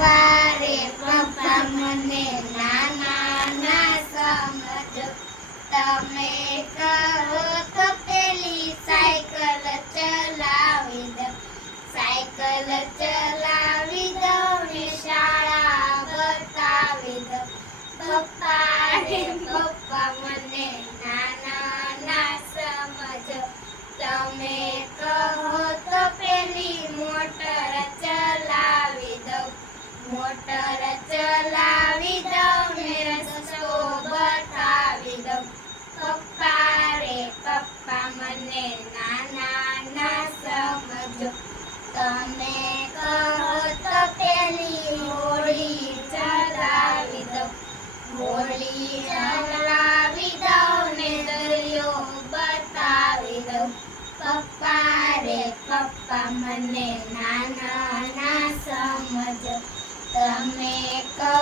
પપ્પા રે પપ્પા મને નાના ના સમજો, તમે કહો તો પેલી સાયકલ ચલાવી દઉં, સાયકલ ચલાવી દઉં ને શાળા બતાવી દઉં. પપ્પા રે પપ્પા મને નાના ના સમજો, તમે કહો તો પેલી મોટર ચલાવી દઉં, મોટર ચલાવી દઉં ને રસ્તો બતાવી દઉં. પપ્પા રે પપ્પા મને નાના ના સમજો, તમે કહો તો પેલી હોડી ચલાવી દઉં, હોડી ચલાવી દઉં ને દરિયો બતાવી દઉં. પપ્પા રે પપ્પા મને નાના ના સમજો, તમે કહો